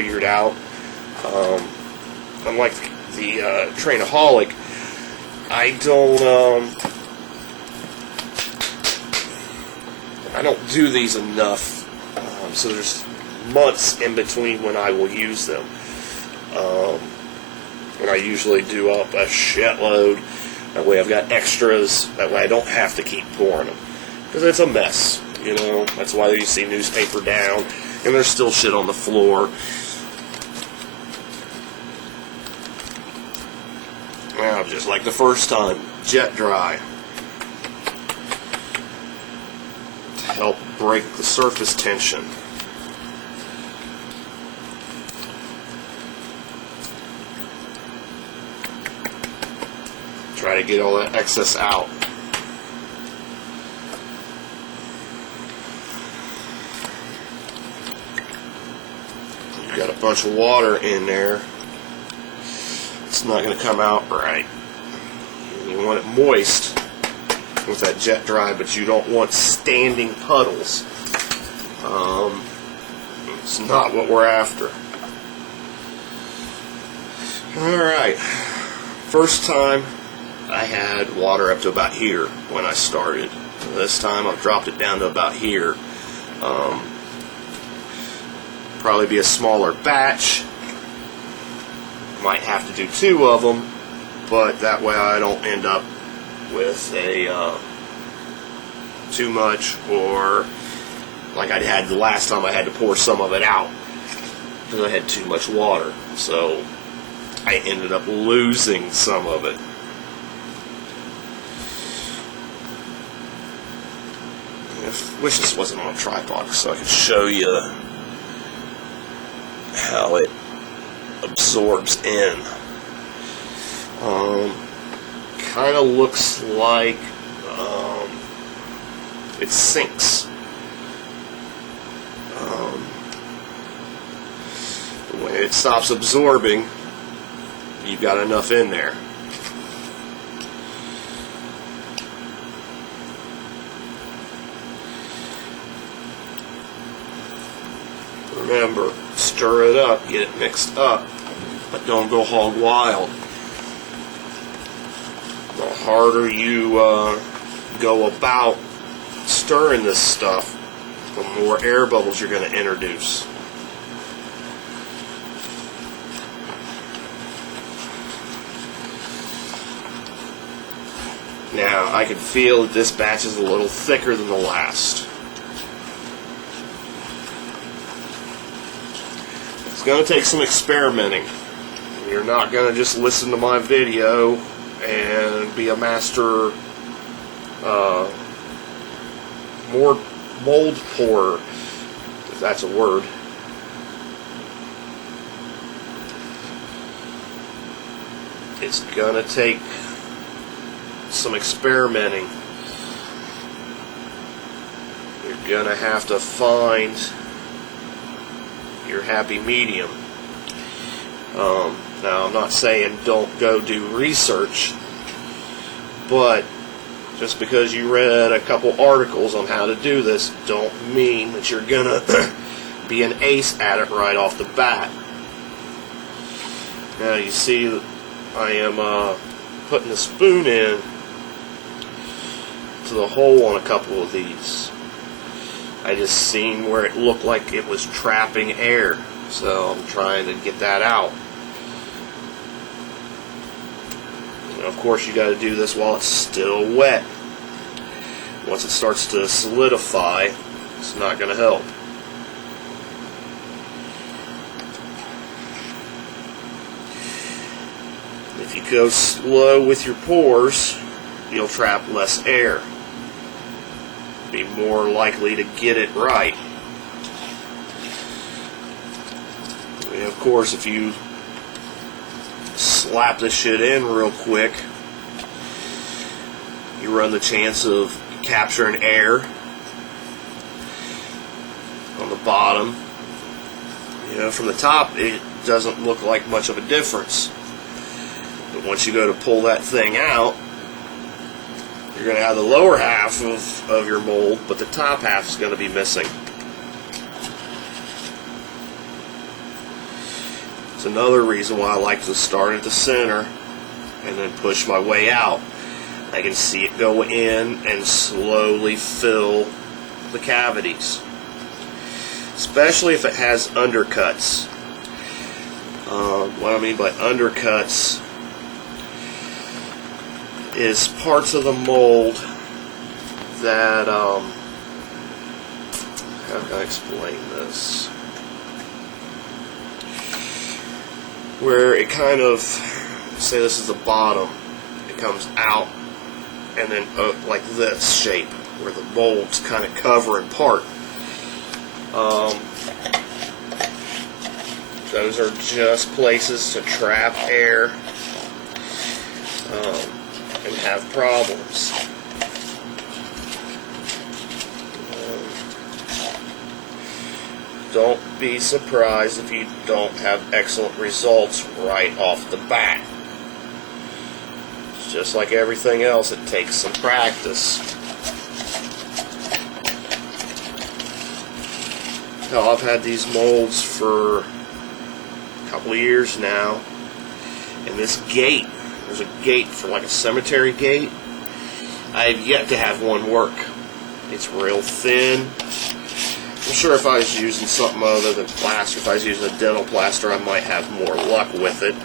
figured out. Unlike the Trainaholic, I don't do these enough, so there's months in between when I will use them. And I usually do up a shitload. That way I've got extras. That way I don't have to keep pouring them. Because it's a mess, you know. That's why you see newspaper down, and there's still shit on the floor. Now, just like the first time, jet dry. To help break the surface tension. Try to get all that excess out. You've got a bunch of water in there. It's not going to come out right. You want it moist with that jet dry, but you don't want standing puddles. It's not what we're after. Alright. First time I had water up to about here when I started. This time I've dropped it down to about here. Probably be a smaller batch. Might have to do 2 of them, but that way I don't end up with a too much, or like I had the last time I had to pour some of it out because I had too much water. So I ended up losing some of it. I wish this wasn't on a tripod so I could show you how it absorbs in. Kind of looks like it sinks. When it stops absorbing, you've got enough in there. Remember, stir it up, get it mixed up, but don't go hog wild. The harder you go about stirring this stuff, the more air bubbles you're going to introduce. Now, I can feel that this batch is a little thicker than the last. It's going to take some experimenting. You're not going to just listen to my video and be a master mold pourer, if that's a word. It's going to take some experimenting. You're going to have to find your happy medium. Now, I'm not saying don't go do research, but just because you read a couple articles on how to do this don't mean that you're gonna be an ace at it right off the bat. Now you see that I am putting the spoon in to the hole on a couple of these. I just seen where it looked like it was trapping air, so I'm trying to get that out. And of course you got to do this while it's still wet. Once it starts to solidify, it's not going to help. If you go slow with your pours, you'll trap less air. Be more likely to get it right. And of course, if you slap this shit in real quick, you run the chance of capturing air on the bottom. You know, from the top, it doesn't look like much of a difference. But once you go to pull that thing out, you're going to have the lower half of your mold, but the top half is going to be missing. It's another reason why I like to start at the center and then push my way out. I can see it go in and slowly fill the cavities, especially if it has undercuts. What I mean by undercuts is parts of the mold that, how can I explain this? Where it kind of, say this is the bottom, it comes out and then like this shape, where the mold's kind of covering part. Those are just places to trap air and have problems. Don't be surprised if you don't have excellent results right off the bat. It's just like everything else, it takes some practice. Now, I've had these molds for a couple of years now, and this gate, there's a gate for like a cemetery gate. I have yet to have one work. It's real thin. I'm sure if I was using something other than plaster, if I was using a dental plaster, I might have more luck with it.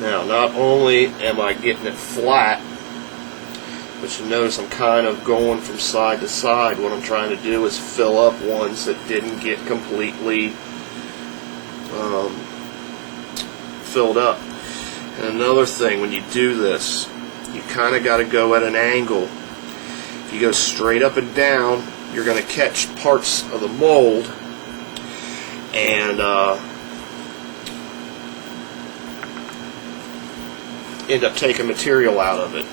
Now, not only am I getting it flat, but you notice I'm kind of going from side to side. What I'm trying to do is fill up ones that didn't get completely filled up. And another thing, when you do this, you kind of got to go at an angle. If you go straight up and down, you're going to catch parts of the mold and end up taking material out of it.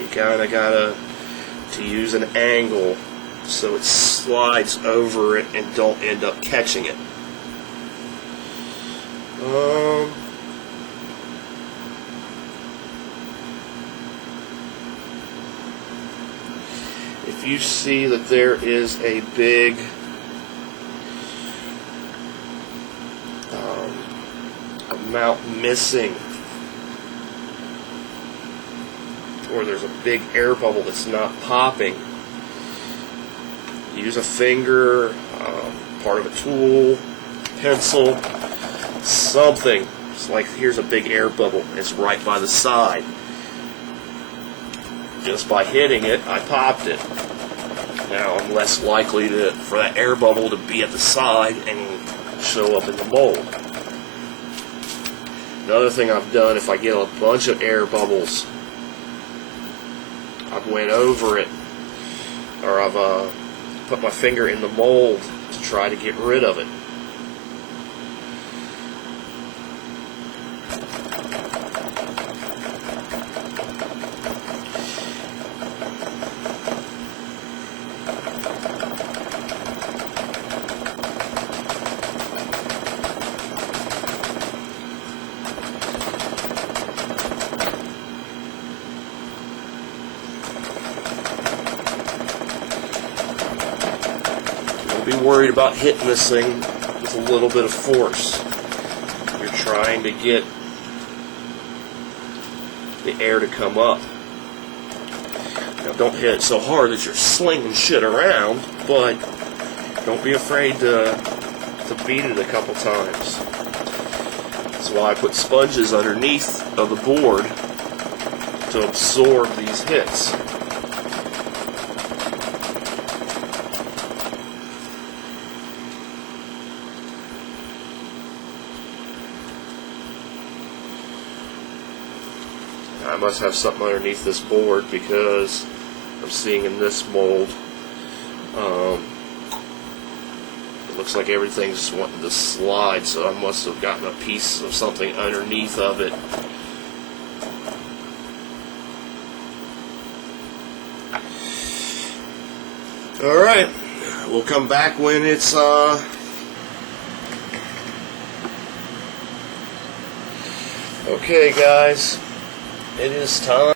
You kind of got to use an angle so it slides over it and don't end up catching it. If you see that there is a big amount missing, or there's a big air bubble that's not popping, use a finger, part of a tool, pencil, something. It's like, here's a big air bubble, it's right by the side. Just by hitting it, I popped it. Now I'm less likely for that air bubble to be at the side and show up in the mold. Another thing I've done, if I get a bunch of air bubbles, I've went over it, or I've put my finger in the mold to try to get rid of it. Be worried about hitting this thing with a little bit of force. You're trying to get the air to come up. Now, don't hit it so hard that you're slinging shit around, but don't be afraid to beat it a couple times. That's why I put sponges underneath of the board to absorb these hits. I must have something underneath this board because I'm seeing in this mold looks like everything's wanting to slide, so I must have gotten a piece of something underneath of it. Alright, we'll come back when it's okay, guys, it is time